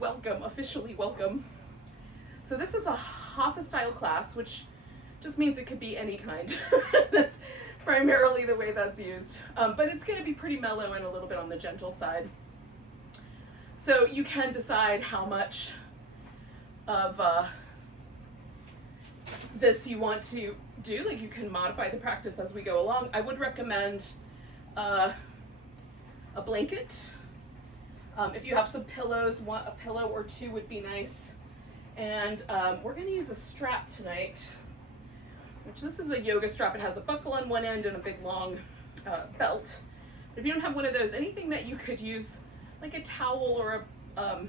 welcome, officially welcome. So this is a Hatha style class, which just means it could be any kind. That's primarily the way that's used. But it's going to be pretty mellow and a little bit on the gentle side. So you can decide how much of this you want to do. Like, you can modify the practice as we go along. I would recommend a blanket. If you have some pillows, a pillow or two would be nice. And we're going to use a strap tonight, which this is a yoga strap. It has a buckle on one end and a big long belt. But if you don't have one of those, anything that you could use, like a towel or a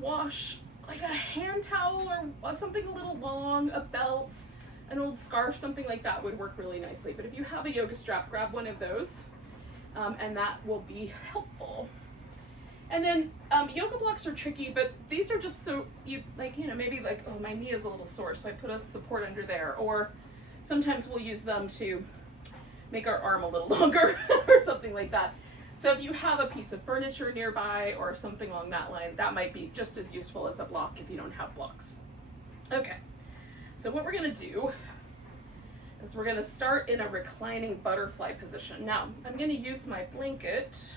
wash, like a hand towel or something a little long, a belt, an old scarf, something like that would work really nicely. But if you have a yoga strap, grab one of those, and that will be helpful. And then yoga blocks are tricky, but these are just so maybe like, oh, my knee is a little sore, so I put a support under there. Or sometimes we'll use them to make our arm a little longer or something like that. So if you have a piece of furniture nearby or something along that line, that might be just as useful as a block if you don't have blocks. Okay, so what we're gonna do is we're gonna start in a reclining butterfly position. Now, I'm gonna use my blanket,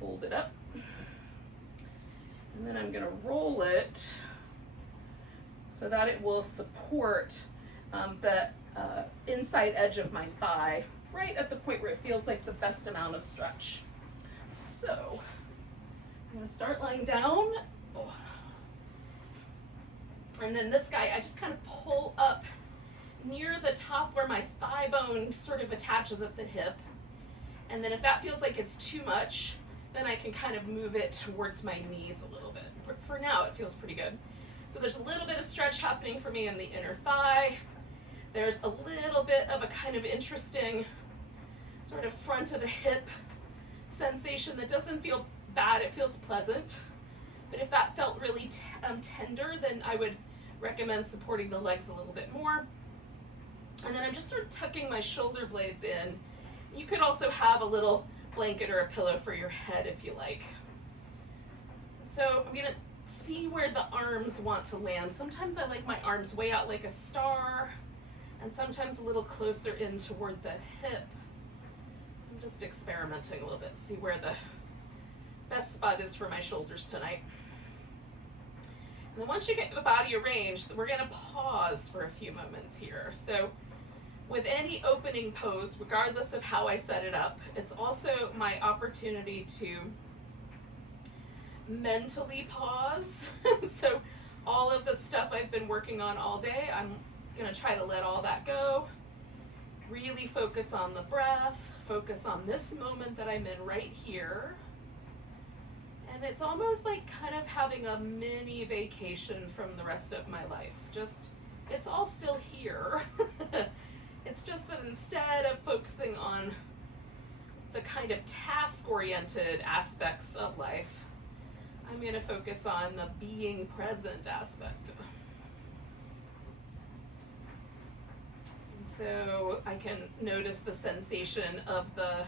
fold it up, and then I'm gonna roll it so that it will support the inside edge of my thigh, right at the point where it feels like the best amount of stretch. So I'm gonna start lying down. Oh. And then this guy, I just kind of pull up near the top where my thigh bone sort of attaches at the hip. And then if that feels like it's too much, then I can kind of move it towards my knees a little bit. For now, it feels pretty good. So there's a little bit of stretch happening for me in the inner thigh. There's a little bit of a kind of interesting sort of front of the hip sensation that doesn't feel bad, it feels pleasant. But if that felt really tender, then I would recommend supporting the legs a little bit more. And then I'm just sort of tucking my shoulder blades in. You could also have a little blanket or a pillow for your head if you like. So I'm gonna see where the arms want to land. Sometimes I like my arms way out like a star, and sometimes a little closer in toward the hip. So I'm just experimenting a little bit, see where the best spot is for my shoulders tonight. And then once you get the body arranged, we're gonna pause for a few moments here. So with any opening pose, regardless of how I set it up, it's also my opportunity to mentally pause. So all of the stuff I've been working on all day, I'm gonna try to let all that go. Really focus on the breath, focus on this moment that I'm in right here. And it's almost like kind of having a mini vacation from the rest of my life. Just, it's all still here. It's just that instead of focusing on the kind of task-oriented aspects of life, I'm going to focus on the being present aspect. And so I can notice the sensation of the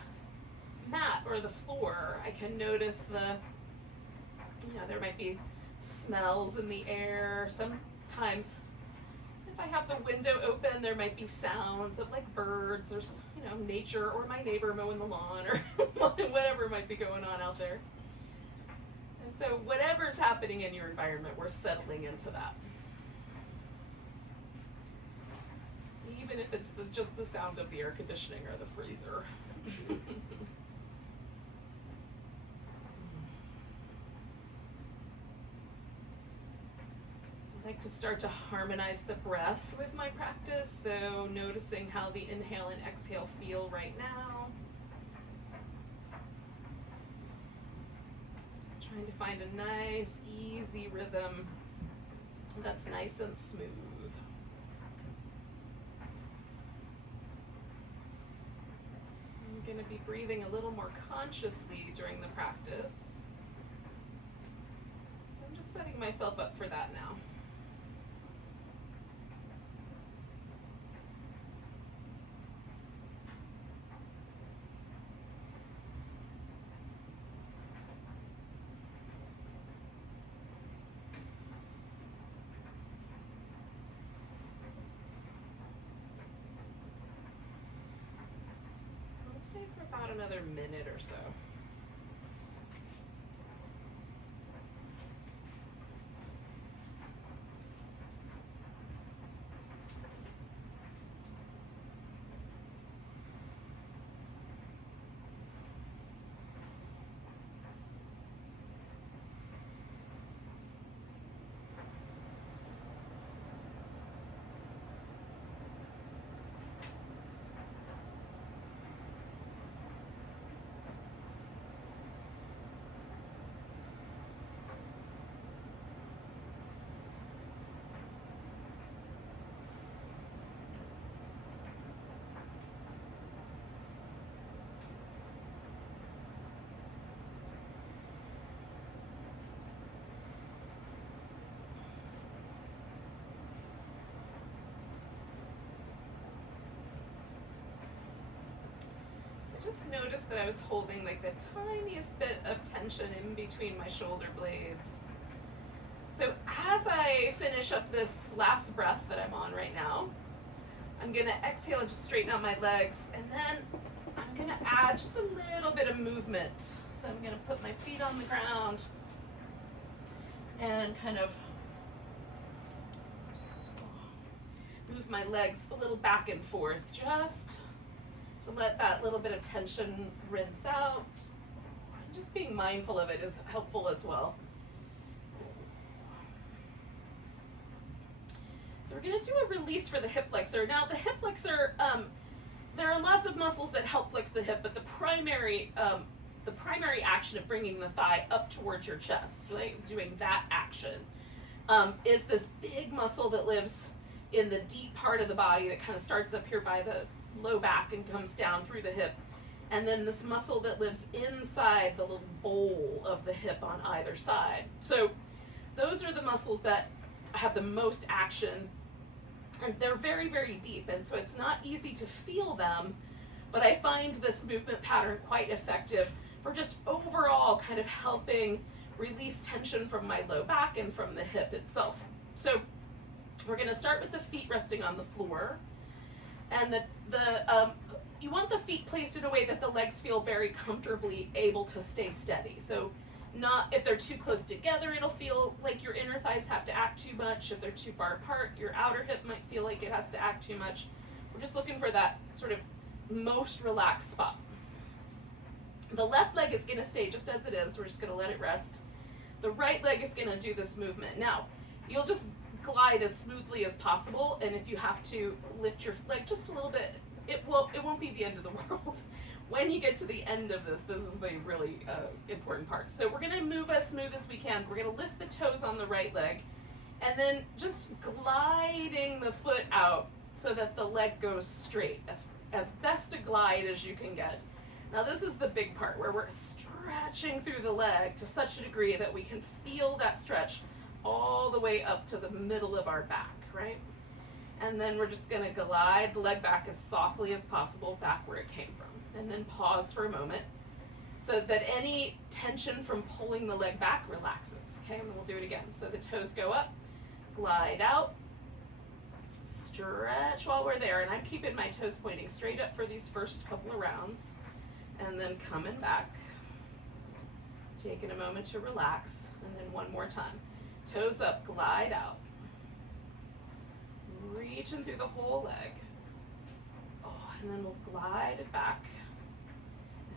mat or the floor. I can notice there might be smells in the air. Sometimes if I have the window open, there might be sounds of like birds or, nature, or my neighbor mowing the lawn, or whatever might be going on out there. And so whatever's happening in your environment, we're settling into that. Even if it's just the sound of the air conditioning or the freezer. I like to start to harmonize the breath with my practice, so noticing how the inhale and exhale feel right now. Trying to find a nice, easy rhythm that's nice and smooth. I'm going to be breathing a little more consciously during the practice. So I'm just setting myself up for that now. another minute or so. Just noticed that I was holding like the tiniest bit of tension in between my shoulder blades. So as I finish up this last breath that I'm on right now, I'm gonna exhale and just straighten out my legs, and then I'm gonna add just a little bit of movement. So I'm gonna put my feet on the ground and kind of move my legs a little back and forth, just to let that little bit of tension rinse out. Just being mindful of it is helpful as well. So we're gonna do a release for the hip flexor. Now the hip flexor, there are lots of muscles that help flex the hip, but the primary action of bringing the thigh up towards your chest, right? Doing that action, is this big muscle that lives in the deep part of the body that kind of starts up here by the low back and comes down through the hip, and then this muscle that lives inside the little bowl of the hip on either side. So those are the muscles that have the most action, and they're very, very deep, and so it's not easy to feel them, but I find this movement pattern quite effective for just overall kind of helping release tension from my low back and from the hip itself. So we're going to start with the feet resting on the floor. And you want the feet placed in a way that the legs feel very comfortably able to stay steady. So not, if they're too close together, it'll feel like your inner thighs have to act too much. If they're too far apart, your outer hip might feel like it has to act too much. We're just looking for that sort of most relaxed spot. The left leg is going to stay just as it is. We're just going to let it rest. The right leg is going to do this movement. Now, you'll just glide as smoothly as possible, and if you have to lift your leg just a little bit, it won't be the end of the world. When you get to the end of this is the really important part. So we're going to move as smooth as we can. We're going to lift the toes on the right leg, and then just gliding the foot out so that the leg goes straight, as best a glide as you can get. Now this is the big part where we're stretching through the leg to such a degree that we can feel that stretch all the way up to the middle of our back, right? And then we're just gonna glide the leg back as softly as possible back where it came from. And then pause for a moment so that any tension from pulling the leg back relaxes, okay? And then we'll do it again. So the toes go up, glide out, stretch while we're there, and I'm keeping my toes pointing straight up for these first couple of rounds, and then coming back, taking a moment to relax, and then one more time. Toes up, glide out. Reaching through the whole leg. Oh, and then we'll glide it back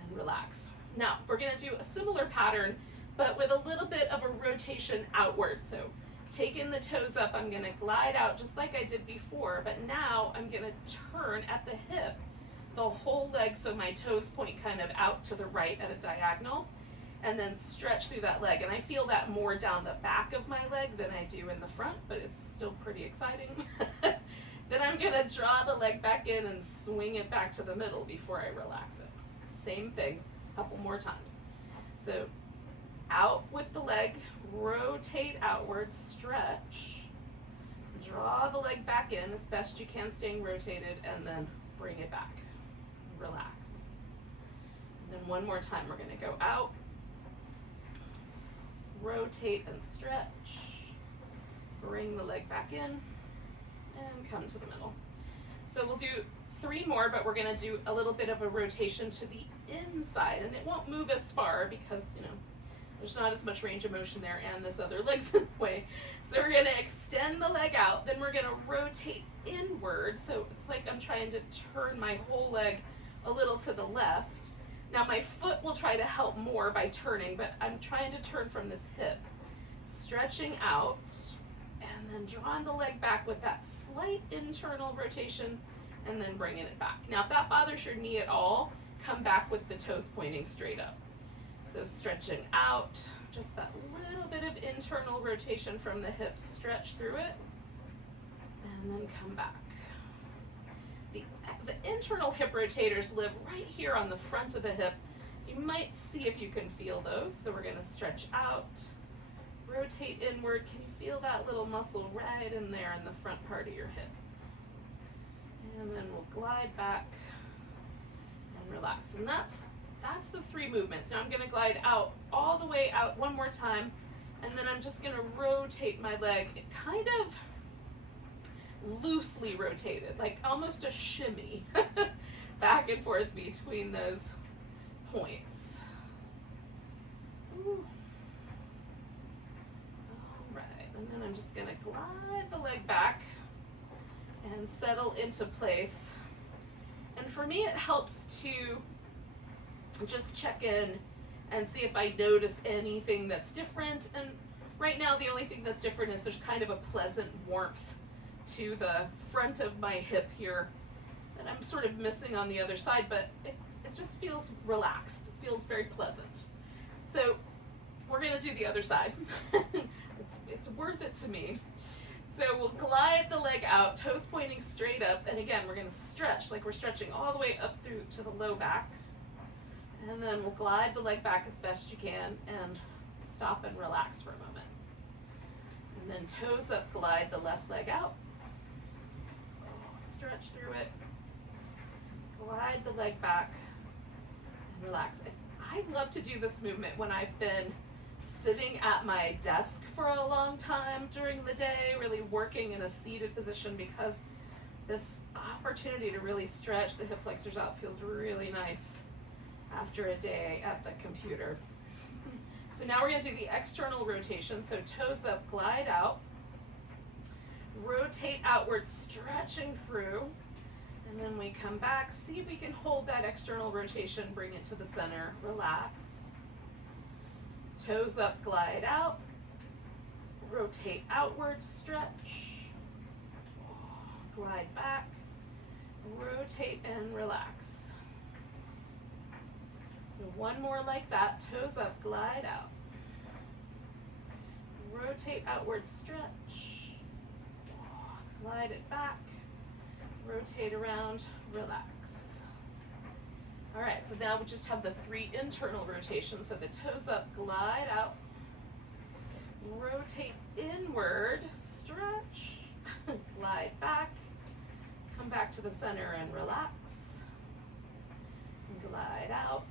and relax. Now, we're gonna do a similar pattern, but with a little bit of a rotation outward. So taking the toes up, I'm gonna glide out just like I did before, but now I'm gonna turn at the hip, the whole leg, so my toes point kind of out to the right at a diagonal, and then stretch through that leg. And I feel that more down the back of my leg than I do in the front, but it's still pretty exciting. Then I'm gonna draw the leg back in and swing it back to the middle before I relax it. Same thing, a couple more times. So out with the leg, rotate outward, stretch, draw the leg back in as best you can, staying rotated, and then bring it back, relax. And then one more time, we're gonna go out, rotate and stretch, bring the leg back in, and come to the middle. So we'll do 3 more, but we're gonna do a little bit of a rotation to the inside, and it won't move as far because, you know, there's not as much range of motion there and this other leg's in the way. So we're gonna extend the leg out, then we're gonna rotate inward. So it's like I'm trying to turn my whole leg a little to the left. Now my foot will try to help more by turning, but I'm trying to turn from this hip. Stretching out, and then drawing the leg back with that slight internal rotation, and then bringing it back. Now if that bothers your knee at all, come back with the toes pointing straight up. So stretching out, just that little bit of internal rotation from the hips, stretch through it, and then come back. The internal hip rotators live right here on the front of the hip. You might see if you can feel those. So we're gonna stretch out, rotate inward. Can you feel that little muscle right in there in the front part of your hip? And then we'll glide back and relax. And that's the 3 movements. Now I'm gonna glide out all the way out one more time, and then I'm just gonna rotate my leg, kind of loosely rotated, like almost a shimmy, back and forth between those points. Ooh. All right, and then I'm just gonna glide the leg back and settle into place. And for me, it helps to just check in and see if I notice anything that's different. And right now, the only thing that's different is there's kind of a pleasant warmth to the front of my hip here that I'm sort of missing on the other side, but it just feels relaxed. It feels very pleasant. So we're gonna do the other side. It's worth it to me. So we'll glide the leg out, toes pointing straight up, and again, we're gonna stretch like we're stretching all the way up through to the low back. And then we'll glide the leg back as best you can and stop and relax for a moment. And then toes up, glide the left leg out. Stretch through it. Glide the leg back and relax. I love to do this movement when I've been sitting at my desk for a long time during the day, really working in a seated position, because this opportunity to really stretch the hip flexors out feels really nice after a day at the computer. So now we're going to do the external rotation. So toes up, glide out, rotate outward, stretching through, and then we come back. See if we can hold that external rotation, bring it to the center, relax. Toes up, glide out, rotate outward, stretch, glide back, rotate and relax. So one more like that, toes up, glide out, rotate outward, stretch, glide it back, rotate around, relax. All right, so now we just have the 3 internal rotations. So the toes up, glide out, rotate inward, stretch, glide back, come back to the center and relax, glide out,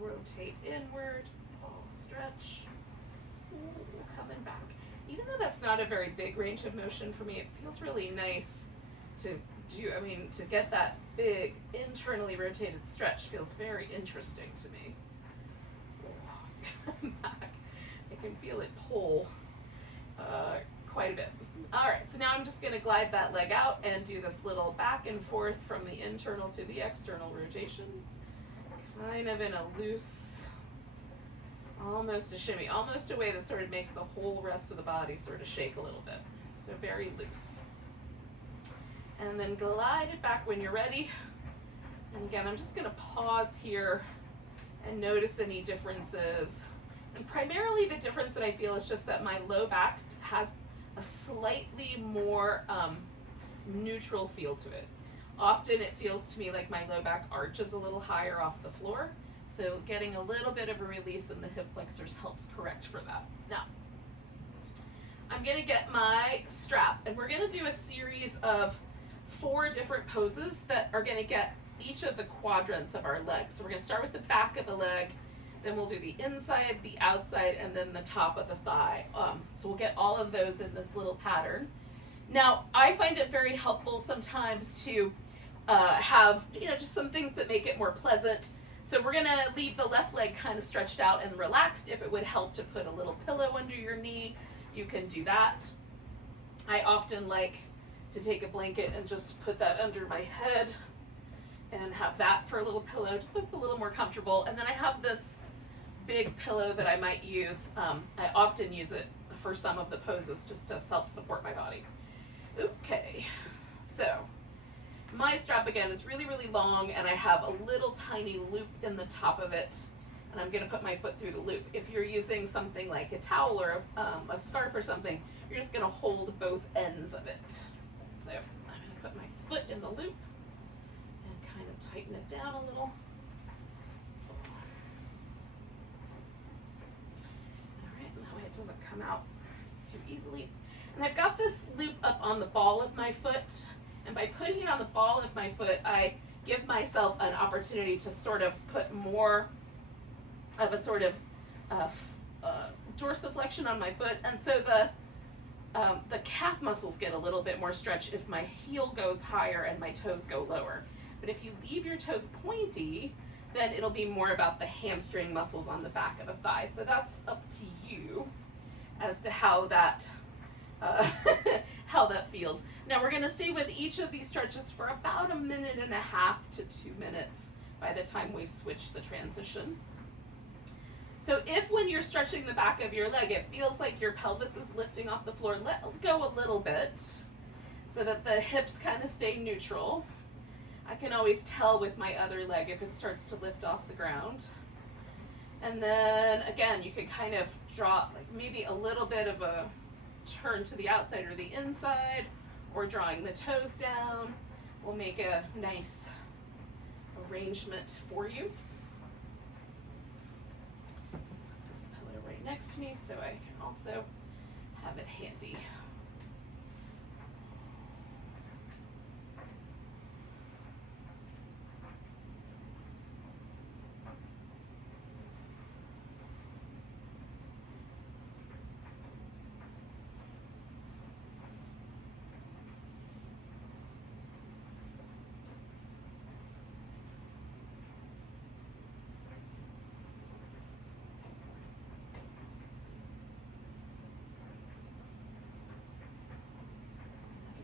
rotate inward, stretch, coming back. Even though that's not a very big range of motion for me, it feels really nice to do. I mean, to get that big internally rotated stretch feels very interesting to me. Back. I can feel it pull quite a bit. All right, so now I'm just gonna glide that leg out and do this little back and forth from the internal to the external rotation, kind of in a loose, almost a shimmy, almost a way that sort of makes the whole rest of the body sort of shake a little bit. So very loose. And then glide it back when you're ready. And again, I'm just gonna pause here and notice any differences. And primarily the difference that I feel is just that my low back has a slightly more neutral feel to it. Often it feels to me like my low back arches a little higher off the floor. So getting a little bit of a release in the hip flexors helps correct for that. Now, I'm gonna get my strap, and we're gonna do a series of 4 different poses that are gonna get each of the quadrants of our legs. So we're gonna start with the back of the leg, then we'll do the inside, the outside, and then the top of the thigh. So we'll get all of those in this little pattern. Now, I find it very helpful sometimes to have, just some things that make it more pleasant. So we're gonna leave the left leg kind of stretched out and relaxed. If it would help to put a little pillow under your knee, you can do that. I often like to take a blanket and just put that under my head and have that for a little pillow, just so it's a little more comfortable. And then I have this big pillow that I might use. I often use it for some of the poses just to help support my body. Okay, so my strap again is really, really long, and I have a little tiny loop in the top of it, and I'm gonna put my foot through the loop. If you're using something like a towel or a scarf or something, you're just gonna hold both ends of it. So I'm gonna put my foot in the loop and kind of tighten it down a little. All right, and that way it doesn't come out too easily. And I've got this loop up on the ball of my foot, and by putting it on the ball of my foot, I give myself an opportunity to sort of put more of a sort of dorsiflexion on my foot, and so the calf muscles get a little bit more stretch if my heel goes higher and my toes go lower. But if you leave your toes pointy, then it'll be more about the hamstring muscles on the back of the thigh. So that's up to you as to how that how that feels. Now we're gonna stay with each of these stretches for about 1.5 to 2 minutes by the time we switch the transition. So if when you're stretching the back of your leg, it feels like your pelvis is lifting off the floor, let go a little bit so that the hips kind of stay neutral. I can always tell with my other leg if it starts to lift off the ground. And then again, you can kind of draw like maybe a little bit of a turn to the outside or the inside, or drawing the toes down will make a nice arrangement for you. This pillow right next to me so I can also have it handy.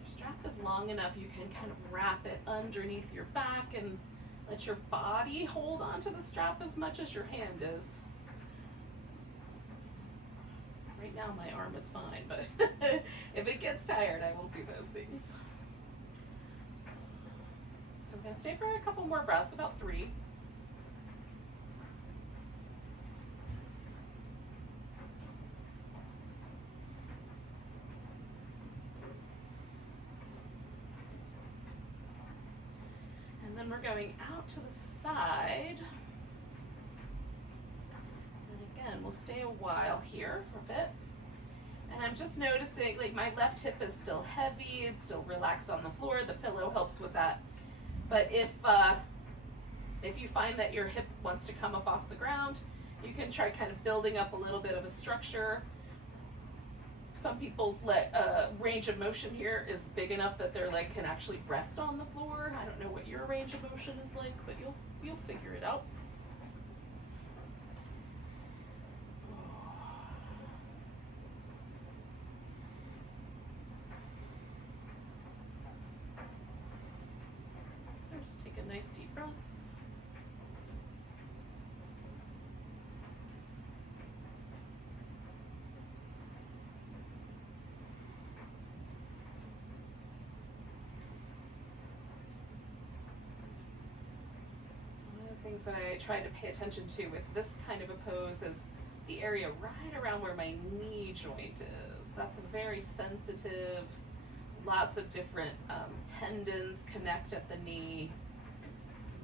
Strap is long enough, you can kind of wrap it underneath your back and let your body hold onto the strap as much as your hand is. Right now my arm is fine, but if it gets tired, I will do those things. So I'm gonna stay for a couple more breaths, about 3. And then we're going out to the side. And again, we'll stay a while here for a bit. And I'm just noticing, like, my left hip is still heavy, it's still relaxed on the floor. The pillow helps with that. But if you find that your hip wants to come up off the ground, you can try kind of building up a little bit of a structure. Some people's range of motion here is big enough that their leg can actually rest on the floor. I don't know what your range of motion is like, but you'll figure it out. Just take a nice deep breaths. Things that I try to pay attention to with this kind of a pose is the area right around where my knee joint is. That's very sensitive. Lots of different tendons connect at the knee.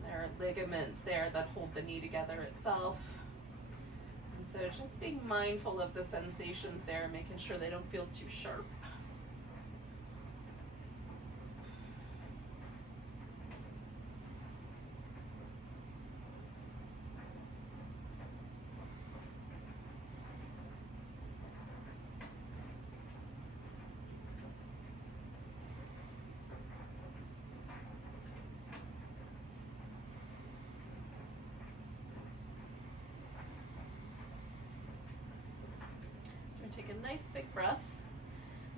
There are ligaments there that hold the knee together itself. And so just being mindful of the sensations there, making sure they don't feel too sharp. take a nice big breath.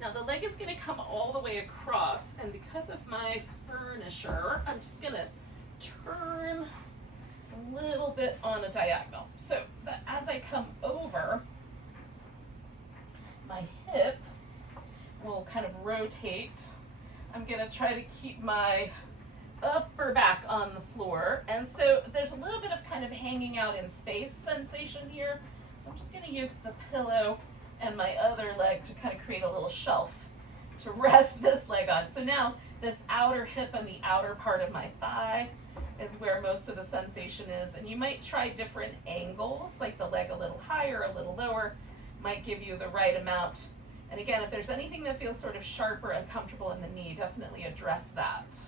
Now the leg is going to come all the way across, and because of my furniture, I'm just going to turn a little bit on a diagonal. So that as I come over, my hip will kind of rotate. I'm going to try to keep my upper back on the floor, and so there's a little bit of kind of hanging out in space sensation here. So I'm just going to use the pillow and my other leg to kind of create a little shelf to rest this leg on. So now this outer hip and the outer part of my thigh is where most of the sensation is, and you might try different angles, like the leg a little higher, a little lower, might give you the right amount. And again, if there's anything that feels sort of sharp or uncomfortable in the knee, definitely address that.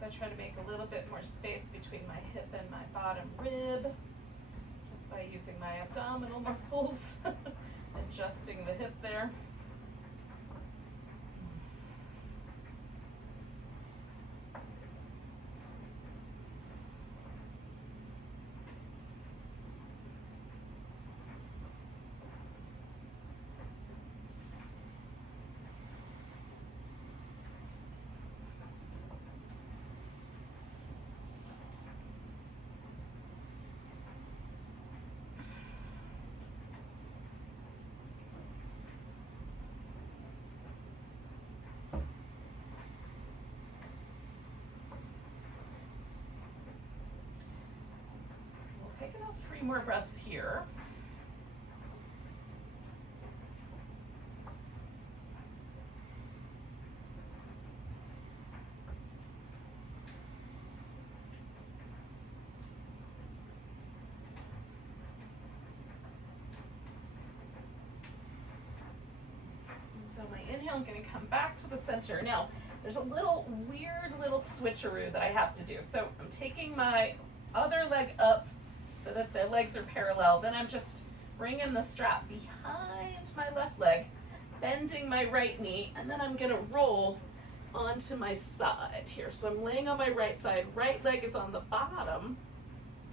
I try to make a little bit more space between my hip and my bottom rib, just by using my abdominal muscles, adjusting the hip there. Take about 3 more breaths here. And so my inhale, I'm going to come back to the center. Now, there's a weird little switcheroo that I have to do. So I'm taking my other leg up so that the legs are parallel. Then I'm just bringing the strap behind my left leg, bending my right knee, and then I'm gonna roll onto my side here. So I'm laying on my right side, right leg is on the bottom.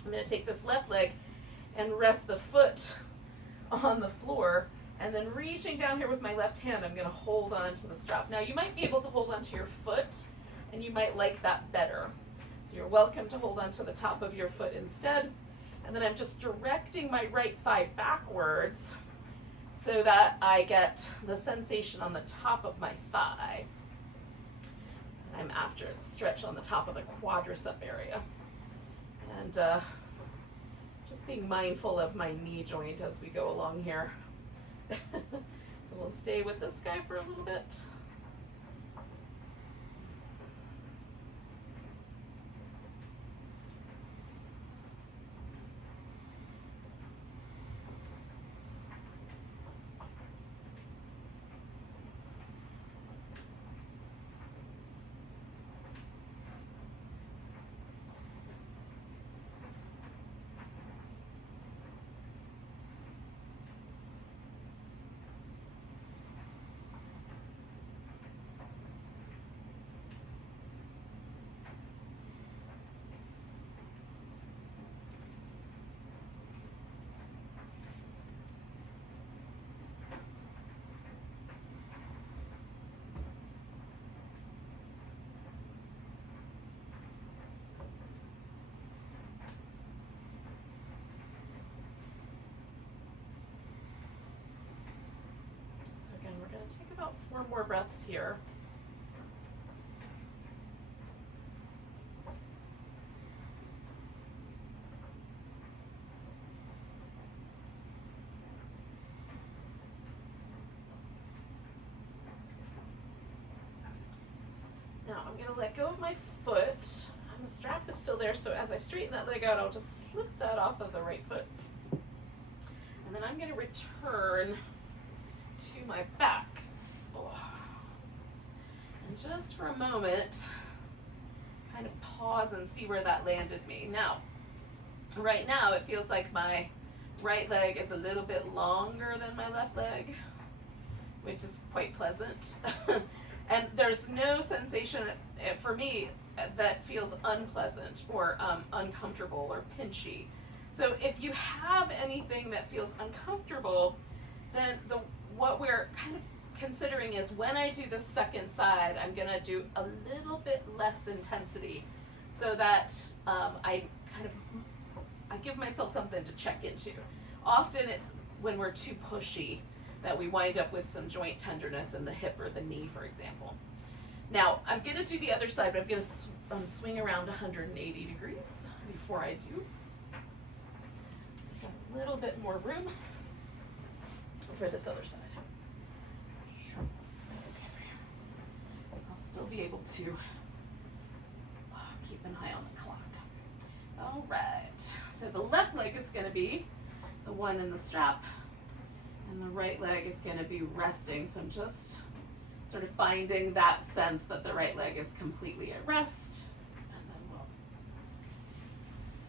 I'm gonna take this left leg and rest the foot on the floor, and then reaching down here with my left hand, I'm gonna hold on to the strap. Now you might be able to hold onto your foot, and you might like that better. So you're welcome to hold onto the top of your foot instead. And then I'm just directing my right thigh backwards so that I get the sensation on the top of my thigh. And I'm after it stretch on the top of the quadricep area. And just being mindful of my knee joint as we go along here. So we'll stay with this guy for a little bit. So again, we're going to take about 4 more breaths here. Now I'm going to let go of my foot, and the strap is still there, so as I straighten that leg out, I'll just slip that off of the right foot. And then I'm going to return to my back. And just for a moment, kind of pause and see where that landed me. Now, right now it feels like my right leg is a little bit longer than my left leg, which is quite pleasant. And there's no sensation for me that feels unpleasant or uncomfortable or pinchy. So if you have anything that feels uncomfortable, then what we're kind of considering is when I do the second side, I'm gonna do a little bit less intensity so that I give myself something to check into. Often it's when we're too pushy that we wind up with some joint tenderness in the hip or the knee, for example. Now, I'm gonna do the other side, but I'm gonna swing around 180 degrees before I do. So we have a little bit more room for this other side. Okay. I'll still be able to keep an eye on the clock. All right, so the left leg is gonna be the one in the strap, and the right leg is gonna be resting. So I'm just sort of finding that sense that the right leg is completely at rest. And then we'll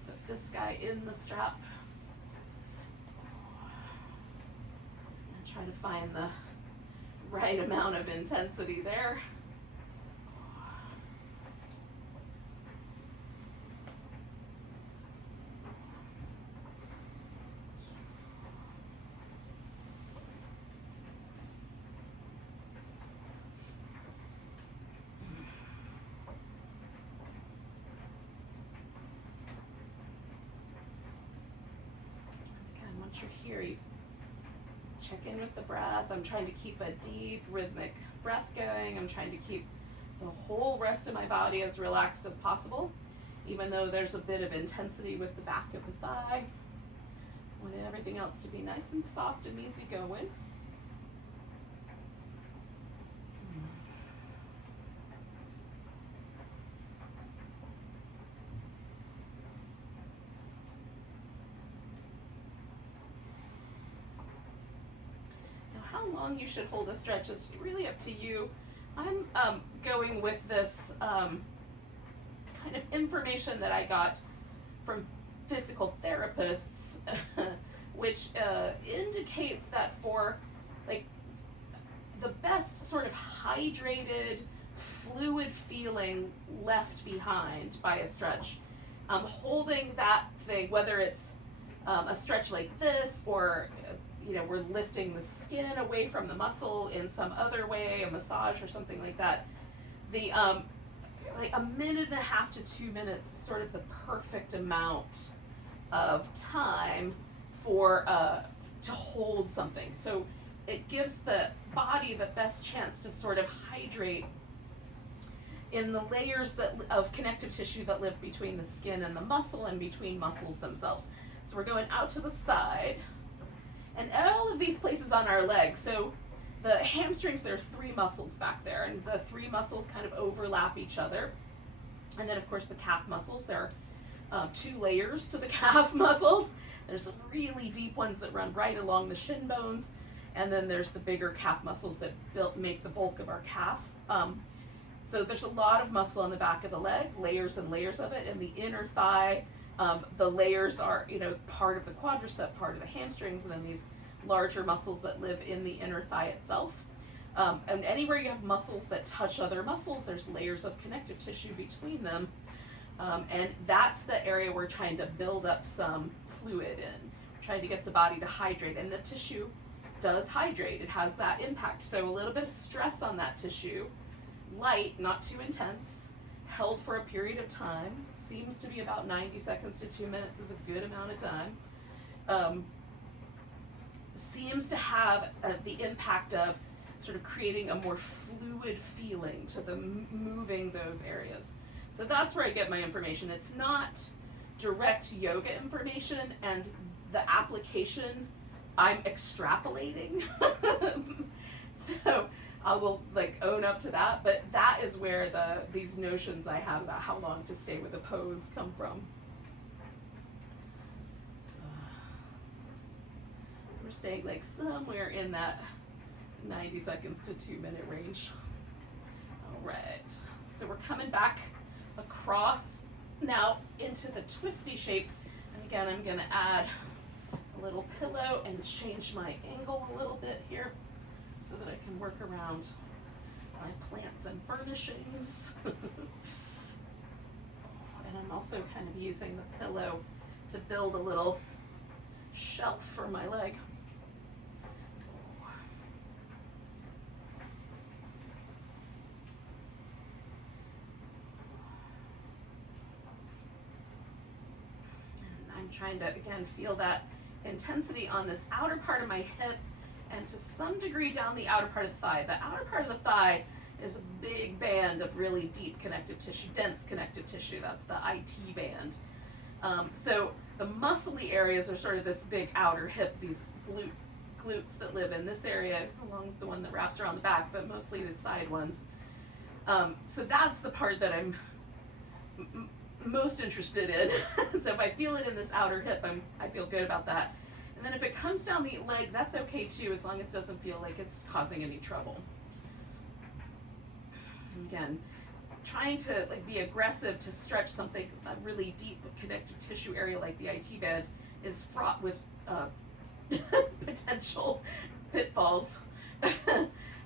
put this guy in the strap. And try to find the right amount of intensity there. Once you're here, you check in with the breath. I'm trying to keep a deep rhythmic breath going. I'm trying to keep the whole rest of my body as relaxed as possible, even though there's a bit of intensity with the back of the thigh. I want everything else to be nice and soft and easy going. How long you should hold a stretch is really up to you. I'm going with this kind of information that I got from physical therapists, which indicates that for like the best sort of hydrated, fluid feeling left behind by a stretch, holding that thing, whether it's a stretch like this or we're lifting the skin away from the muscle in some other way, a massage or something like that. The like a minute and a half to 2 minutes is sort of the perfect amount of time for to hold something. So it gives the body the best chance to sort of hydrate in the layers of connective tissue that live between the skin and the muscle and between muscles themselves. So we're going out to the side. And all of these places on our legs, so the hamstrings, there are 3 muscles back there, and the 3 muscles kind of overlap each other. And then, of course, the calf muscles, there are 2 layers to the calf muscles. There's some really deep ones that run right along the shin bones, and then there's the bigger calf muscles that make the bulk of our calf. So there's a lot of muscle on the back of the leg, layers and layers of it, and the inner thigh. The layers are, part of the quadricep, part of the hamstrings, and then these larger muscles that live in the inner thigh itself. And anywhere you have muscles that touch other muscles, there's layers of connective tissue between them. And that's the area we're trying to build up some fluid in, trying to get the body to hydrate. And the tissue does hydrate. It has that impact. So a little bit of stress on that tissue, light, not too intense, held for a period of time, seems to be about 90 seconds to 2 minutes is a good amount of time, seems to have the impact of sort of creating a more fluid feeling to the moving those areas. So that's where I get my information. It's not direct yoga information, and the application I'm extrapolating. So I will own up to that, but that is where these notions I have about how long to stay with a pose come from. So we're staying somewhere in that 90 seconds to 2 minute range. All right, so we're coming back across now into the twisty shape. And again, I'm gonna add a little pillow and change my angle a little bit here so that I can work around my plants and furnishings. And I'm also kind of using the pillow to build a little shelf for my leg. And I'm trying to, again, feel that intensity on this outer part of my hip and to some degree down the outer part of the thigh. The outer part of the thigh is a big band of really deep connective tissue, dense connective tissue. That's the IT band. So the muscly areas are sort of this big outer hip, these glutes that live in this area, along with the one that wraps around the back, but mostly the side ones. So that's the part that I'm most interested in. So if I feel it in this outer hip, I feel good about that. And then if it comes down the leg, that's okay too, as long as it doesn't feel like it's causing any trouble. Again, trying to be aggressive to stretch something, a really deep connective tissue area like the IT band is fraught with potential pitfalls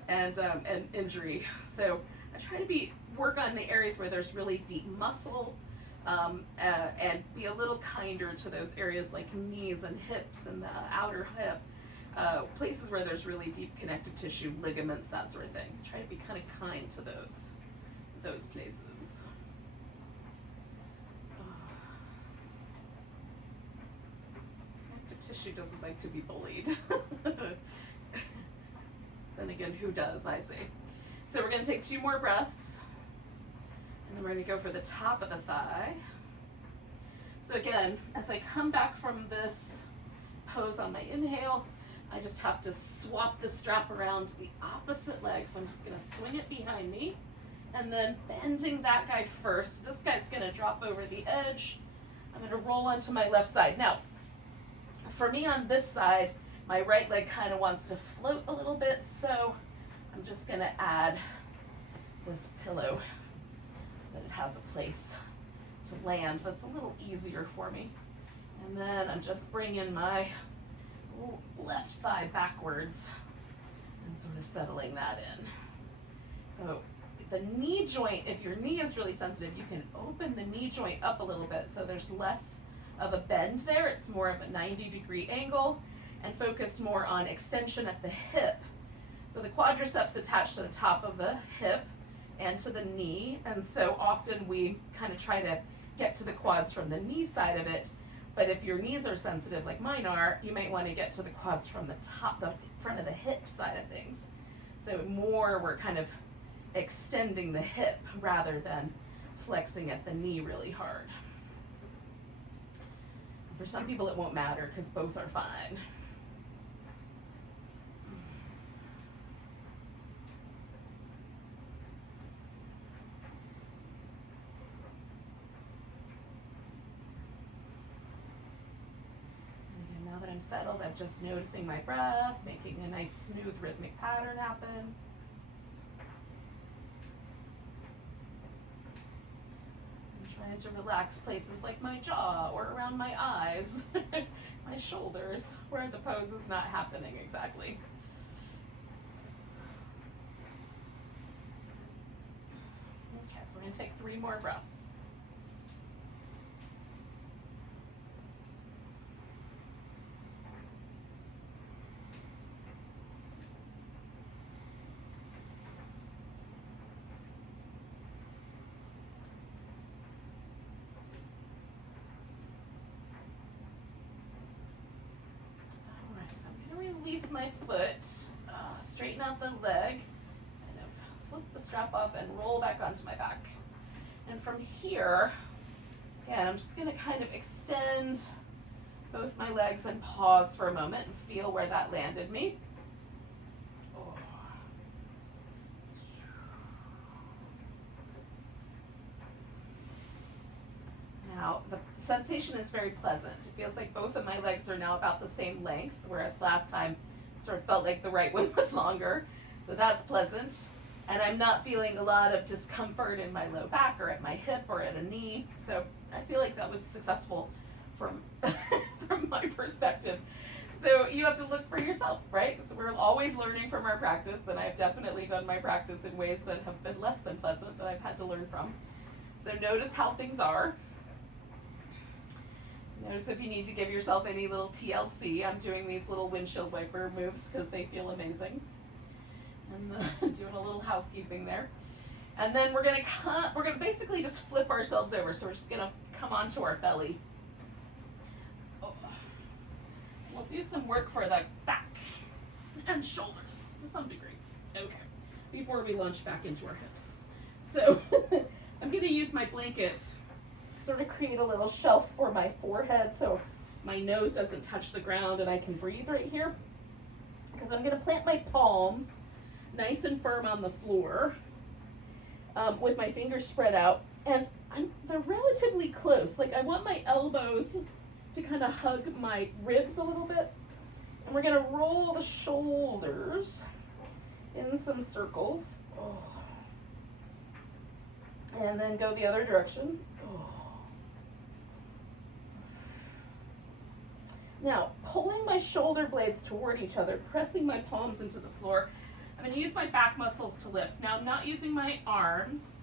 and injury. So I try to work on the areas where there's really deep muscle, and be a little kinder to those areas like knees and hips and the outer hip, places where there's really deep connective tissue, ligaments, that sort of thing. Try to be kind of kind to those places. Connective tissue doesn't like to be bullied. Then again, who does, I say. So we're going to take 2 more breaths, and then we're going to go for the top of the thigh. So again, as I come back from this pose on my inhale, I just have to swap the strap around to the opposite leg. So I'm just going to swing it behind me, and then bending that guy first. This guy's going to drop over the edge. I'm going to roll onto my left side. Now, for me on this side, my right leg kind of wants to float a little bit, so I'm just going to add this pillow so that it has a place to land that's a little easier for me. And then I'm just bringing my left thigh backwards and sort of settling that in. So the knee joint, if your knee is really sensitive, you can open the knee joint up a little bit so there's less of a bend there. It's more of a 90-degree angle and focus more on extension at the hip. So the quadriceps attached to the top of the hip and to the knee, and so often we kind of try to get to the quads from the knee side of it. But if your knees are sensitive like mine are, you might want to get to the quads from the top, the front of the hip side of things. So more we're kind of extending the hip rather than flexing at the knee really hard. For some people it won't matter because both are fine. Now that I'm settled, I'm just noticing my breath, making a nice smooth rhythmic pattern happen. I'm trying to relax places like my jaw or around my eyes, my shoulders, where the pose is not happening exactly. Okay, so we're going to take 3 more breaths. Release my foot, straighten out the leg, kind of slip the strap off and roll back onto my back. And from here, again, I'm just going to kind of extend both my legs and pause for a moment and feel where that landed me. Now, the sensation is very pleasant. It feels like both of my legs are now about the same length, whereas last time it sort of felt like the right one was longer. So that's pleasant. and I'm not feeling a lot of discomfort in my low back or at my hip or at a knee. So I feel like that was successful from, from my perspective. So you have to look for yourself, right? So we're always learning from our practice, and I've definitely done my practice in ways that have been less than pleasant that I've had to learn from. So notice how things are. Notice if you need to give yourself any little TLC. I'm doing these little windshield wiper moves because they feel amazing. And doing a little housekeeping there. And then we're gonna basically just flip ourselves over. So we're just gonna come onto our belly. Oh. We'll do some work for the back and shoulders to some degree. Okay, before we launch back into our hips. So I'm gonna use my blanket, sort of create a little shelf for my forehead so my nose doesn't touch the ground and I can breathe right here. Because I'm gonna plant my palms nice and firm on the floor with my fingers spread out, and they're relatively close. Like I want my elbows to kind of hug my ribs a little bit, and we're gonna roll the shoulders in some circles, and then go the other direction. Now, pulling my shoulder blades toward each other, pressing my palms into the floor. I'm going to use my back muscles to lift. Now, I'm not using my arms.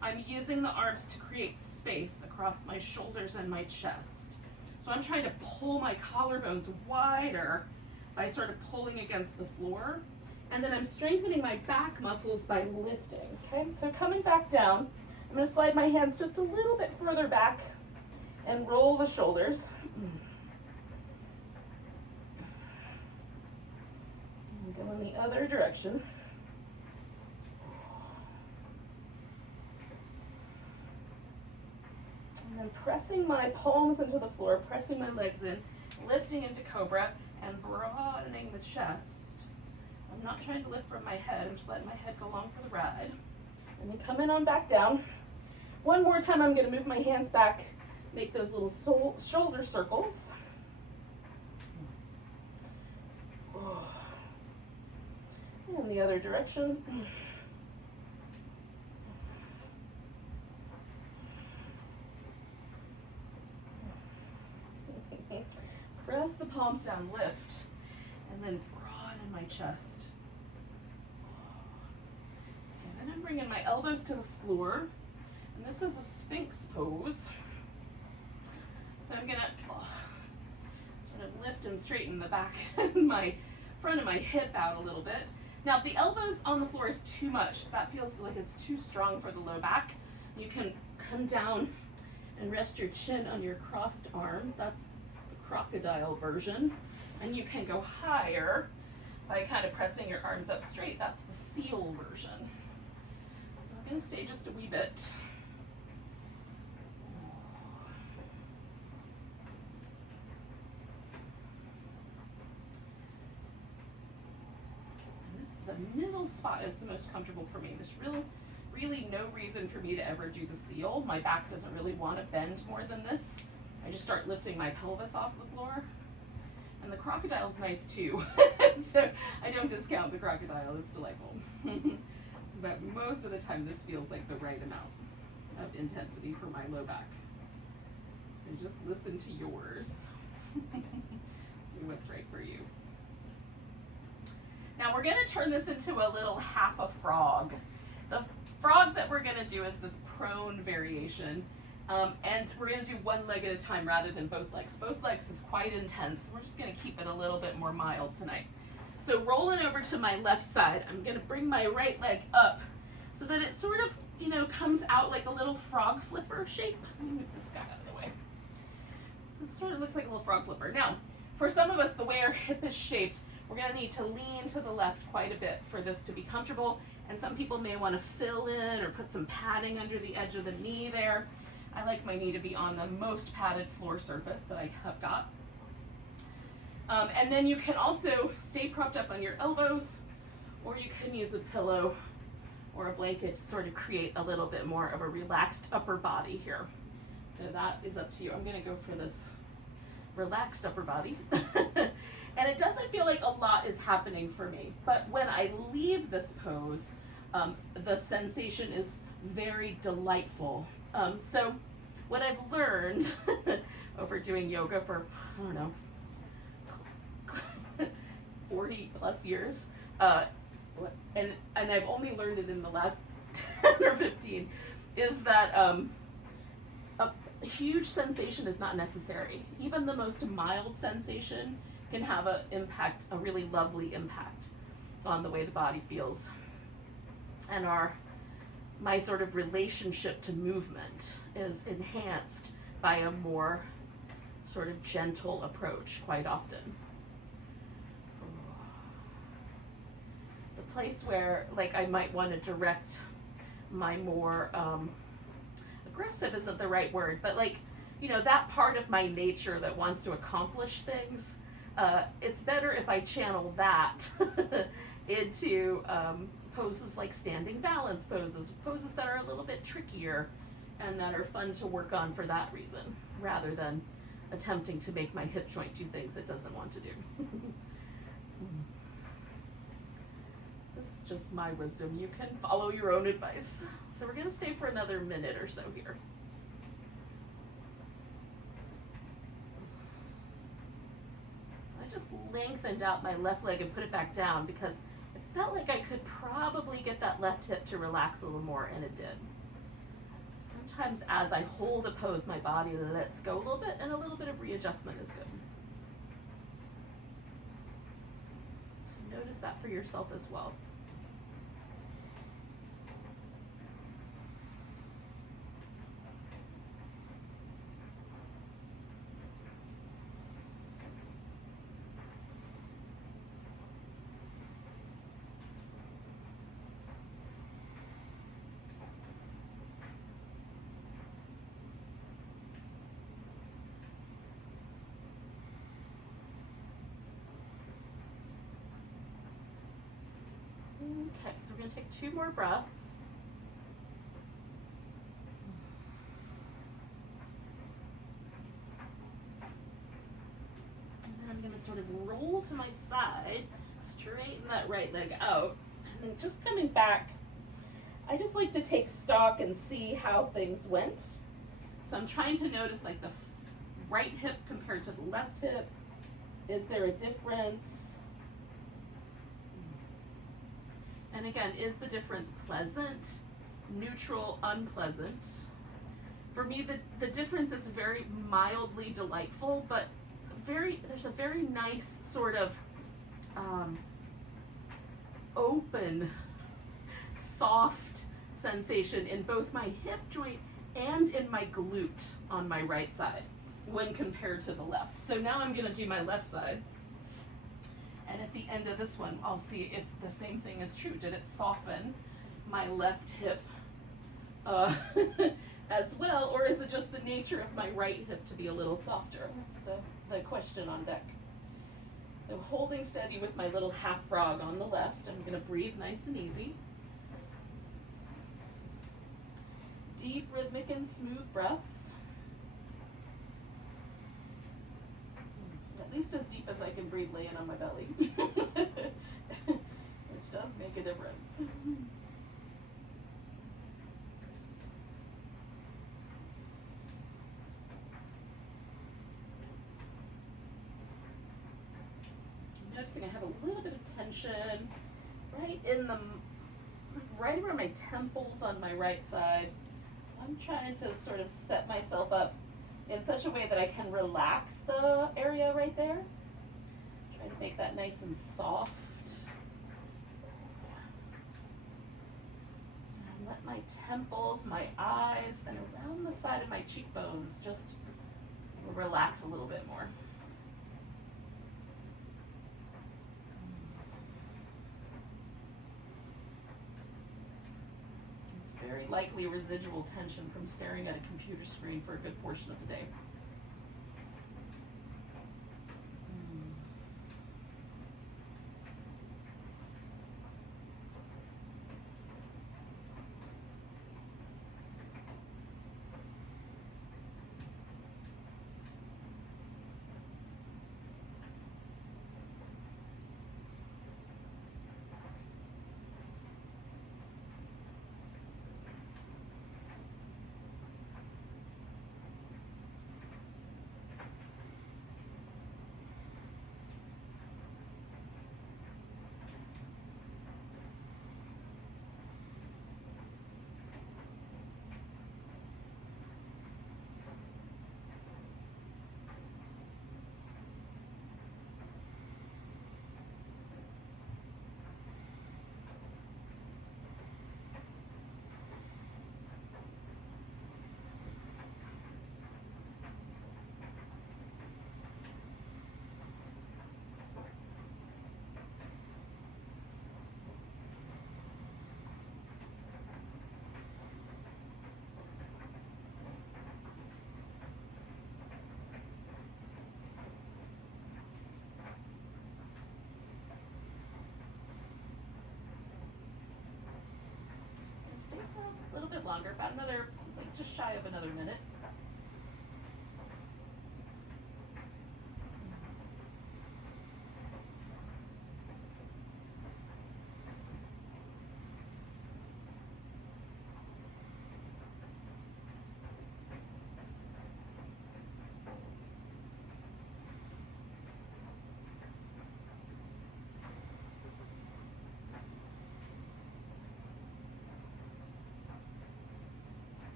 I'm using the arms to create space across my shoulders and my chest. So I'm trying to pull my collarbones wider by sort of pulling against the floor. And then I'm strengthening my back muscles by lifting. Okay, so coming back down, I'm going to slide my hands just a little bit further back and roll the shoulders. Go in the other direction. And then pressing my palms into the floor, pressing my legs in, lifting into cobra, and broadening the chest. I'm not trying to lift from my head, I'm just letting my head go along for the ride. And then coming on back down. One more time, I'm going to move my hands back, make those little shoulder circles. In the other direction. Press the palms down, lift, and then broaden my chest. And then I'm bringing my elbows to the floor, and this is a Sphinx pose. So I'm gonna sort of lift and straighten the back and my front of my hip out a little bit. Now, if the elbows on the floor is too much, if that feels like it's too strong for the low back, you can come down and rest your chin on your crossed arms. That's the crocodile version. And you can go higher by kind of pressing your arms up straight. That's the seal version. So I'm going to stay just a wee bit. The middle spot is the most comfortable for me. There's really no reason for me to ever do the seal. My back doesn't really want to bend more than this. I just start lifting my pelvis off the floor. And the crocodile's nice too. So I don't discount the crocodile, it's delightful. But most of the time this feels like the right amount of intensity for my low back. So just listen to yours. Do what's right for you. Now we're going to turn this into a little half a frog. The frog that we're going to do is this prone variation, and we're going to do one leg at a time rather than both legs. Both legs is quite intense. We're just going to keep it a little bit more mild tonight. So rolling over to my left side, I'm going to bring my right leg up so that it sort of, comes out like a little frog flipper shape. Let me move this guy out of the way. So it sort of looks like a little frog flipper. Now, for some of us, the way our hip is shaped, we're going to need to lean to the left quite a bit for this to be comfortable, and some people may want to fill in or put some padding under the edge of the knee there. I like my knee to be on the most padded floor surface that I have got. And then you can also stay propped up on your elbows, or you can use a pillow or a blanket to sort of create a little bit more of a relaxed upper body here. So that is up to you. I'm going to go for this relaxed upper body. And it doesn't feel like a lot is happening for me, but when I leave this pose, The sensation is very delightful. So what I've learned over doing yoga for, I don't know, 40 plus years, and I've only learned it in the last 10 or 15, is that a huge sensation is not necessary. Even the most mild sensation can have a really lovely impact on the way the body feels. And my sort of relationship to movement is enhanced by a more sort of gentle approach quite often. The place where, like, I might want to direct my more aggressive isn't the right word, but, like, you know, that part of my nature that wants to accomplish things, it's better if I channel that into poses like standing balance poses that are a little bit trickier and that are fun to work on for that reason, rather than attempting to make my hip joint do things it doesn't want to do. This is just my wisdom. You can follow your own advice. So we're going to stay for another minute or so here. So I just lengthened out my left leg and put it back down because it felt like I could probably get that left hip to relax a little more, and it did. Sometimes as I hold a pose, my body lets go a little bit, and a little bit of readjustment is good. So notice that for yourself as well. Okay, so we're going to take 2 more breaths. And then I'm going to sort of roll to my side, straighten that right leg out, and then just coming back, I just like to take stock and see how things went. So I'm trying to notice, like, the right hip compared to the left hip. Is there a difference? And again, is the difference pleasant, neutral, unpleasant? For me, the difference is very mildly delightful, but there's a very nice sort of open, soft sensation in both my hip joint and in my glute on my right side when compared to the left. So now I'm gonna do my left side. And at the end of this one, I'll see if the same thing is true. Did it soften my left hip as well, or is it just the nature of my right hip to be a little softer? That's the question on deck. So holding steady with my little half frog on the left, I'm gonna breathe nice and easy. Deep, rhythmic, and smooth breaths. At least as deep as I can breathe laying on my belly, which does make a difference. I'm noticing I have a little bit of tension right around my temples on my right side. So I'm trying to sort of set myself up in such a way that I can relax the area right there. Try to make that nice and soft. And let my temples, my eyes, and around the side of my cheekbones just relax a little bit more. Very likely residual tension from staring at a computer screen for a good portion of the day. stay for a little bit longer, about another, like just shy of another minute.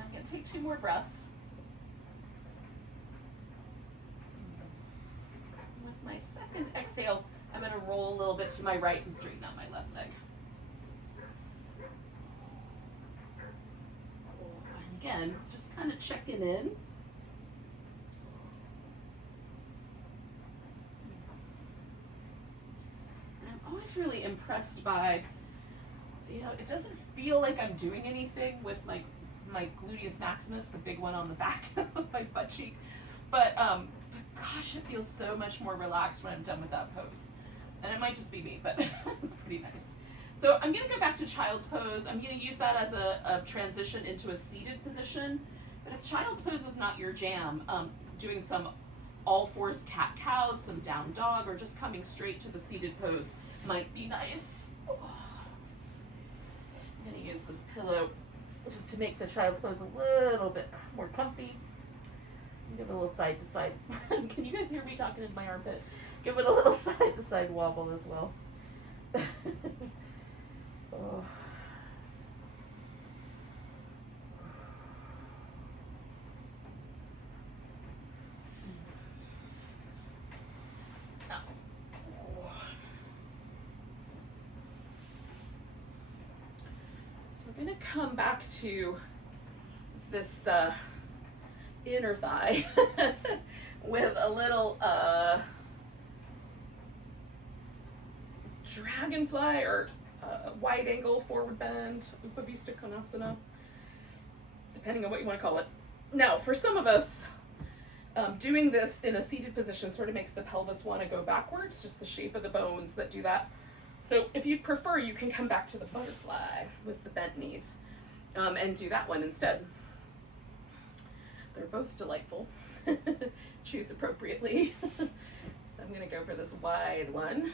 I'm going to take 2 more breaths. With my second exhale, I'm going to roll a little bit to my right and straighten out my left leg. And again, just kind of checking in. I'm always really impressed by, you know, it doesn't feel like I'm doing anything with my gluteus maximus, the big one on the back of my butt cheek, but gosh, it feels so much more relaxed when I'm done with that pose. And it might just be me, but it's pretty nice. So I'm gonna go back to child's pose. I'm gonna use that as a transition into a seated position. But if child's pose is not your jam, doing some all-fours cat-cows, some down dog, or just coming straight to the seated pose might be nice. I'm gonna use this pillow just to make the child's pose a little bit more comfy. Give it a little side to side. Can you guys hear me talking in my armpit? Give it a little side to side wobble as well. Oh. So we're going to come back to this inner thigh with a little dragonfly or wide angle forward bend, Upavista Konasana, depending on what you want to call it. Now, for some of us, doing this in a seated position sort of makes the pelvis want to go backwards, just the shape of the bones that do that. So if you'd prefer, you can come back to the butterfly with the bent knees and do that one instead. They're both delightful. Choose appropriately. So I'm going to go for this wide one.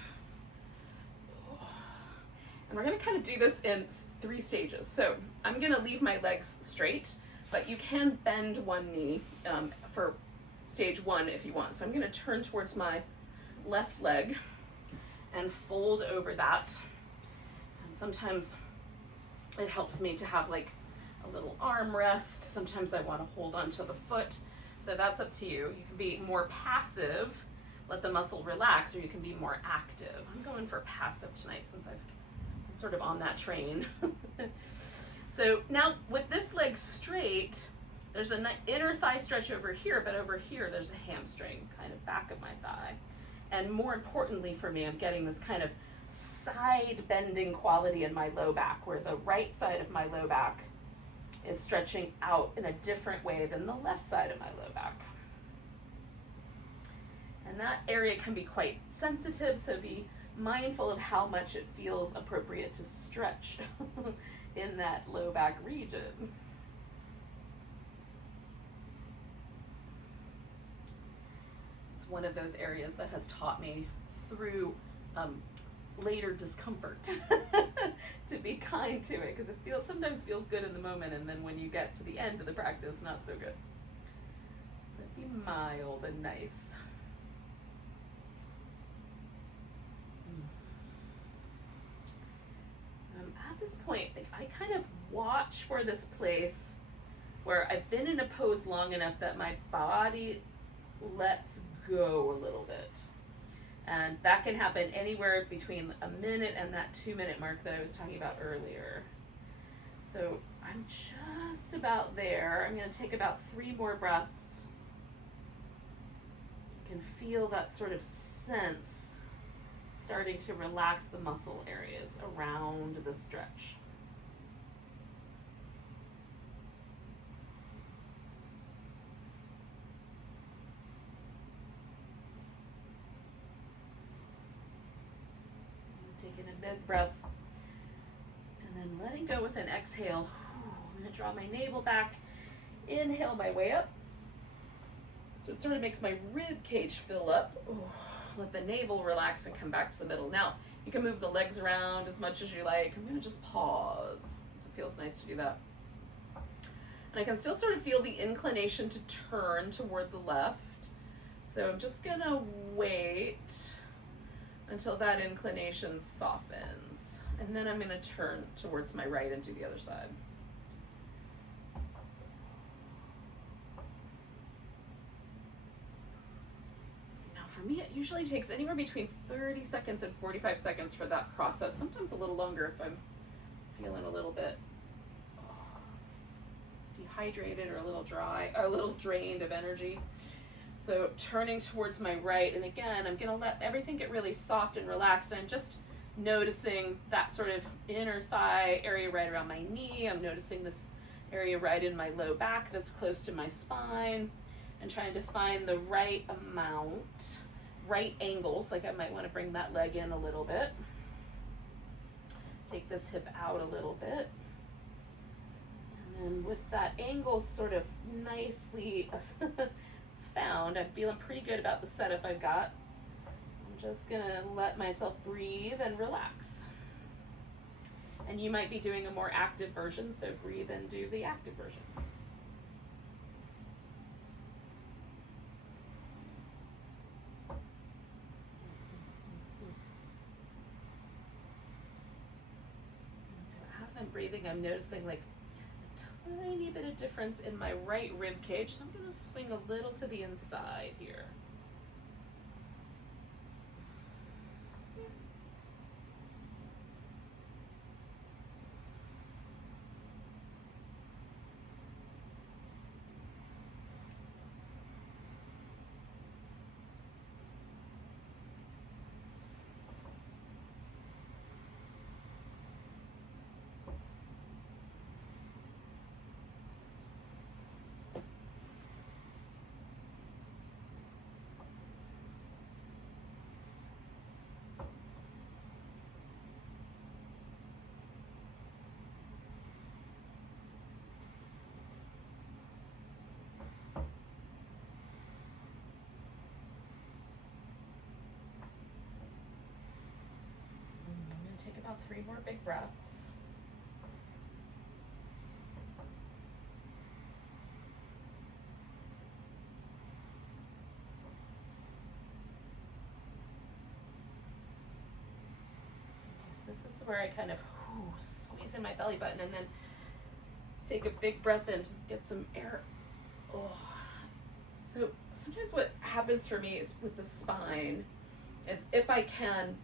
And we're going to kind of do this in 3 stages. So I'm going to leave my legs straight, but you can bend one knee for stage 1 if you want. So I'm going to turn towards my left leg and fold over that. And sometimes it helps me to have like a little arm rest. Sometimes I want to hold onto the foot. So that's up to you. You can be more passive, let the muscle relax, or you can be more active. I'm going for passive tonight since I've been sort of on that train. So now with this leg straight, there's an inner thigh stretch over here, but over here there's a hamstring kind of back of my thigh. And more importantly for me, I'm getting this kind of side bending quality in my low back, where the right side of my low back is stretching out in a different way than the left side of my low back. And that area can be quite sensitive, so be mindful of how much it feels appropriate to stretch in that low back region. It's one of those areas that has taught me through later discomfort to be kind to it, because it sometimes feels good in the moment, and then when you get to the end of the practice, not so good. So be mild and nice. So I'm at this point, like, I kind of watch for this place where I've been in a pose long enough that my body lets go a little bit. And that can happen anywhere between a minute and that 2-minute mark that I was talking about earlier. So I'm just about there. I'm going to take about 3 more breaths. You can feel that sort of sense starting to relax the muscle areas around the stretch. big breath. And then letting go with an exhale. I'm going to draw my navel back. Inhale my way up. So it sort of makes my rib cage fill up. Let the navel relax and come back to the middle. Now, you can move the legs around as much as you like. I'm going to just pause, because it feels nice to do that. And I can still sort of feel the inclination to turn toward the left. So I'm just going to wait until that inclination softens. And then I'm going to turn towards my right and do the other side. For me, it usually takes anywhere between 30 seconds and 45 seconds for that process. Sometimes a little longer if I'm feeling a little bit dehydrated or a little dry, or a little drained of energy. So turning towards my right, and again, I'm gonna let everything get really soft and relaxed, and I'm just noticing that sort of inner thigh area right around my knee. I'm noticing this area right in my low back that's close to my spine, and trying to find the right amount, right angles, like I might want to bring that leg in a little bit. Take this hip out a little bit. And then with that angle sort of nicely found, I'm feeling pretty good about the setup I've got. I'm just gonna let myself breathe and relax. And you might be doing a more active version, so breathe and do the active version. As I'm breathing, I'm noticing like a tiny bit of difference in my right rib cage. So I'm going to swing a little to the inside here. Take about 3 more big breaths. Okay, so this is where I kind of squeeze in my belly button and then take a big breath in to get some air. So sometimes what happens for me is with the spine is if I can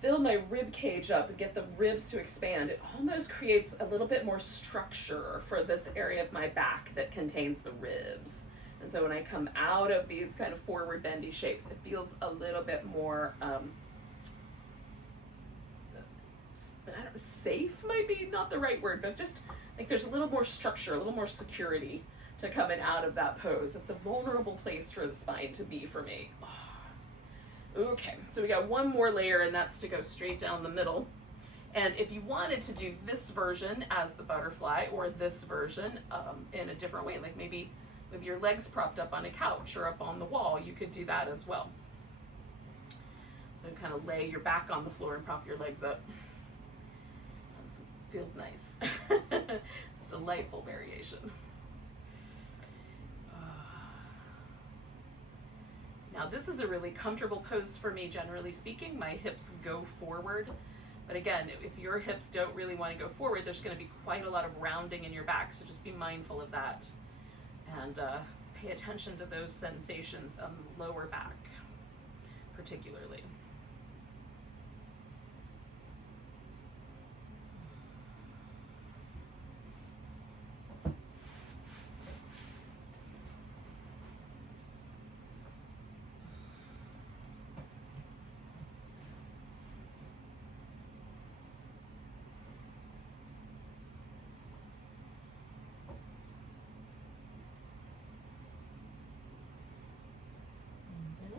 fill my rib cage up and get the ribs to expand, it almost creates a little bit more structure for this area of my back that contains the ribs. And so when I come out of these kind of forward bendy shapes, it feels a little bit more, safe might be not the right word, but just like there's a little more structure, a little more security to coming out of that pose. It's a vulnerable place for the spine to be for me. Okay, so we got one more layer, and that's to go straight down the middle. And if you wanted to do this version as the butterfly, or this version in a different way, like maybe with your legs propped up on a couch or up on the wall, you could do that as well. So kind of lay your back on the floor and prop your legs up. That feels nice. It's a delightful variation. Now this is a really comfortable pose for me, generally speaking. My hips go forward. But again, if your hips don't really want to go forward, there's going to be quite a lot of rounding in your back. So just be mindful of that. And pay attention to those sensations on the lower back, particularly.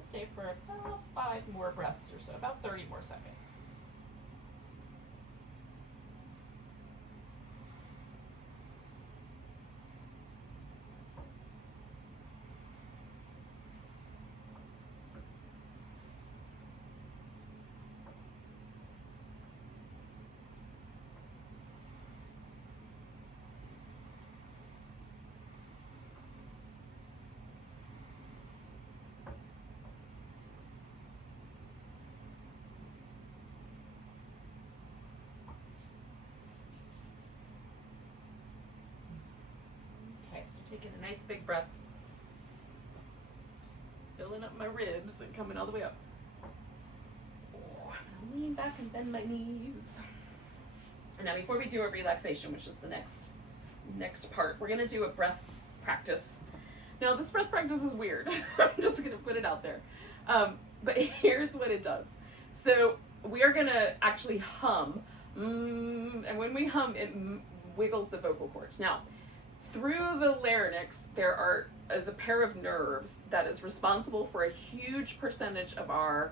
Stay for about 5 more breaths or so, about 30 more seconds. Taking a nice big breath. Filling up my ribs and coming all the way up. Oh, I'm gonna lean back and bend my knees. And now before we do a relaxation, which is the next part, we're gonna do a breath practice. Now this breath practice is weird. I'm just gonna put it out there. But here's what it does. So we are gonna actually hum, and when we hum, it wiggles the vocal cords. Now, through the larynx, there is a pair of nerves that is responsible for a huge percentage of our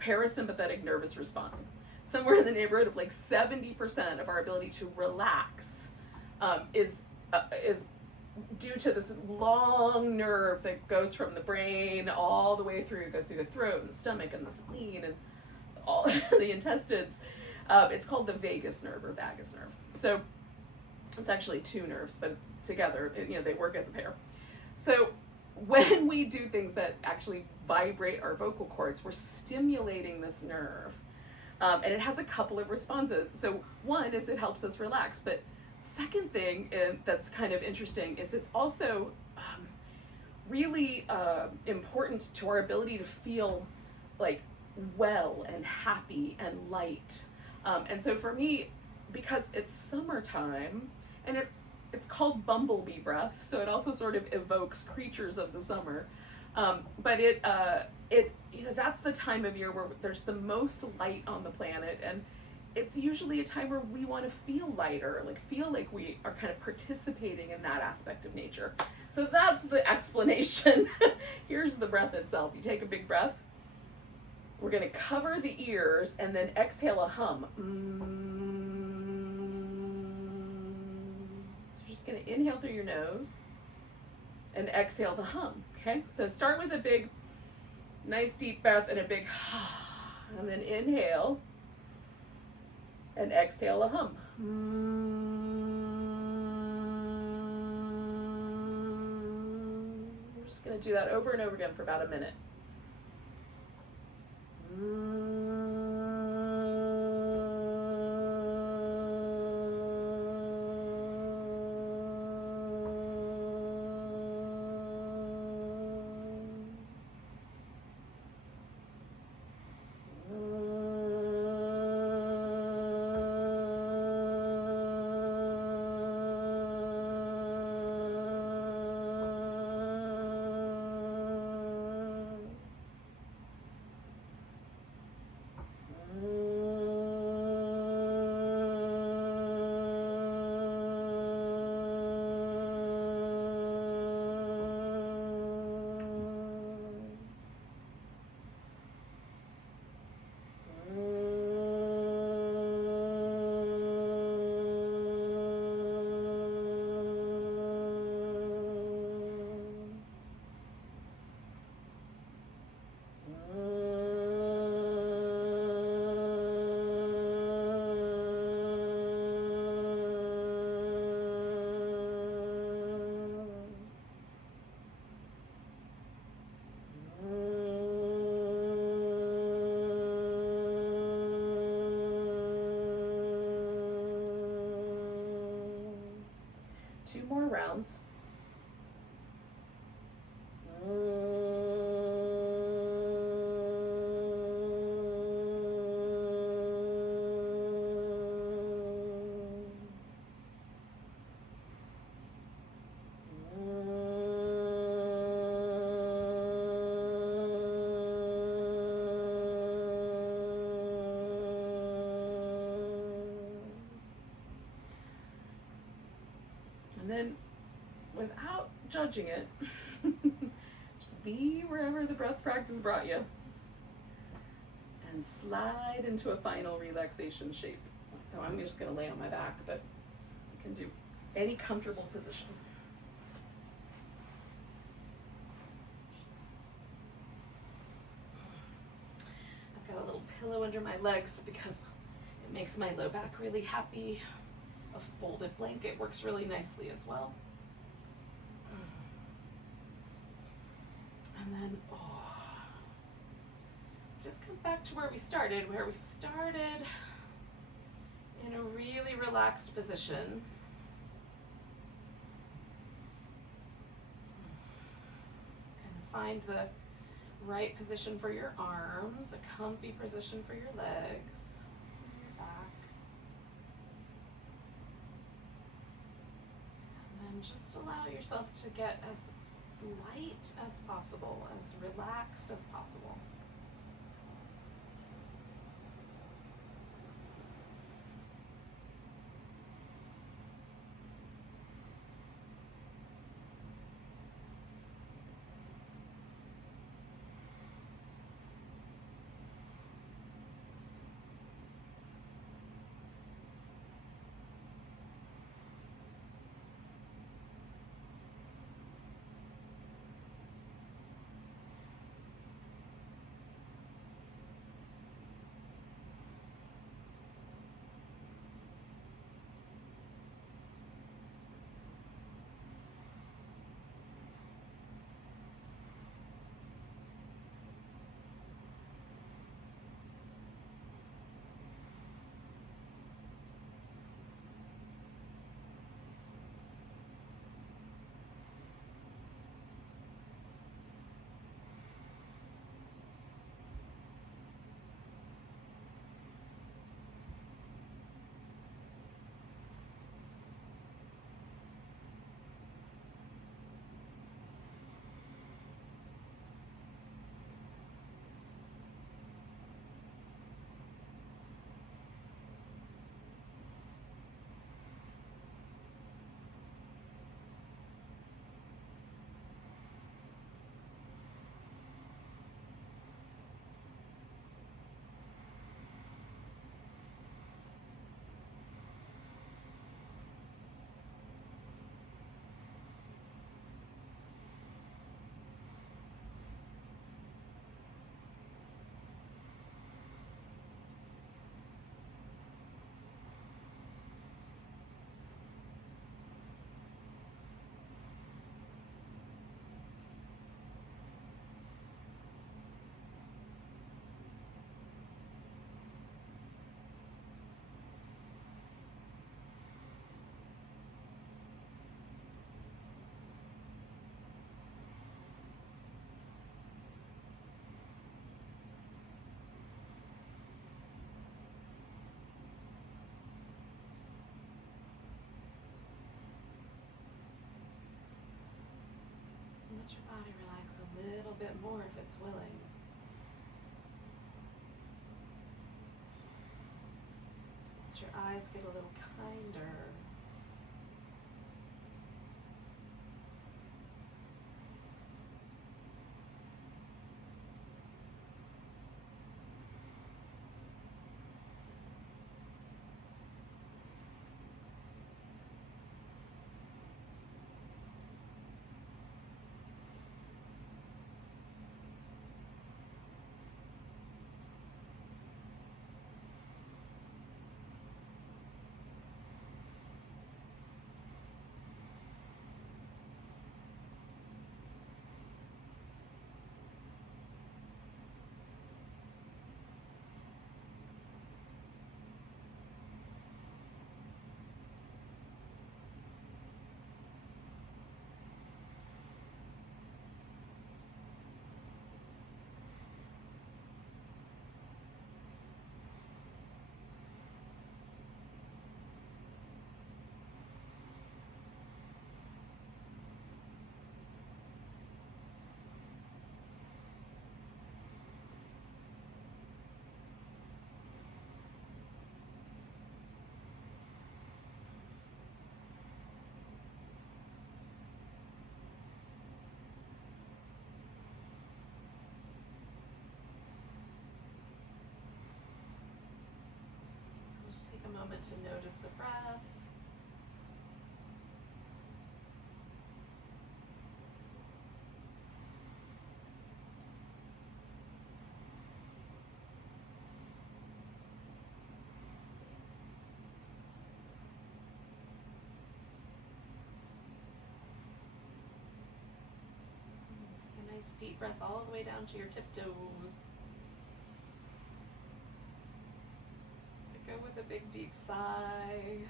parasympathetic nervous response. Somewhere in the neighborhood of like 70% of our ability to relax is due to this long nerve that goes from the brain all the way through, goes through the throat and the stomach and the spleen and all the intestines. It's called the vagus nerve or vagus nerve. So it's actually two nerves, but together, they work as a pair. So when we do things that actually vibrate our vocal cords, we're stimulating this nerve. And it has a couple of responses. So one is it helps us relax, but second thing that's kind of interesting is it's also really important to our ability to feel like well and happy and light. And so for me, because it's summertime, and it's called bumblebee breath, so it also sort of evokes creatures of the summer. But it that's the time of year where there's the most light on the planet, and it's usually a time where we want to feel lighter, feel like we are kind of participating in that aspect of nature. So that's the explanation. Here's the breath itself. You take a big breath. We're going to cover the ears and then exhale a hum. So you're just going to inhale through your nose and exhale the hum. Okay? So start with a big, nice deep breath and a big and then inhale and exhale a hum. We're just going to do that over and over again for about a minute. Two more rounds. And then, without judging it, just be wherever the breath practice brought you and slide into a final relaxation shape. So I'm just going to lay on my back, but you can do any comfortable position. I've got a little pillow under my legs because it makes my low back really happy. A folded blanket works really nicely as well. And then, just come back to where we started in a really relaxed position. find the right position for your arms, a comfy position for your legs, your back. And then just allow yourself to get as light as possible, as relaxed as possible. Let your body relax a little bit more if it's willing. Let your eyes get a little kinder. Just take a moment to notice the breath. A nice deep breath all the way down to your tiptoes. Go with a big deep sigh.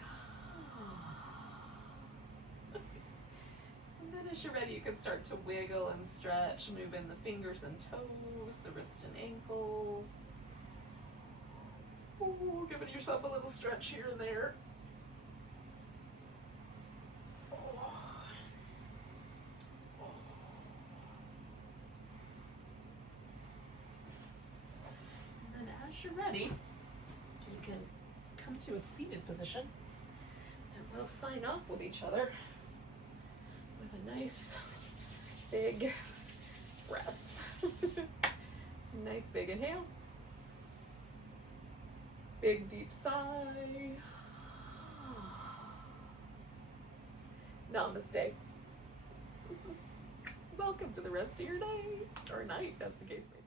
And And then as you're ready, you can start to wiggle and stretch, move in the fingers and toes, the wrists and ankles. Ooh, giving yourself a little stretch here and there. And then as you're ready, you can come to a seated position and we'll sign off with each other with a nice big breath. Nice big inhale. Big deep sigh. Namaste. Welcome to the rest of your night, or night, as the case may be.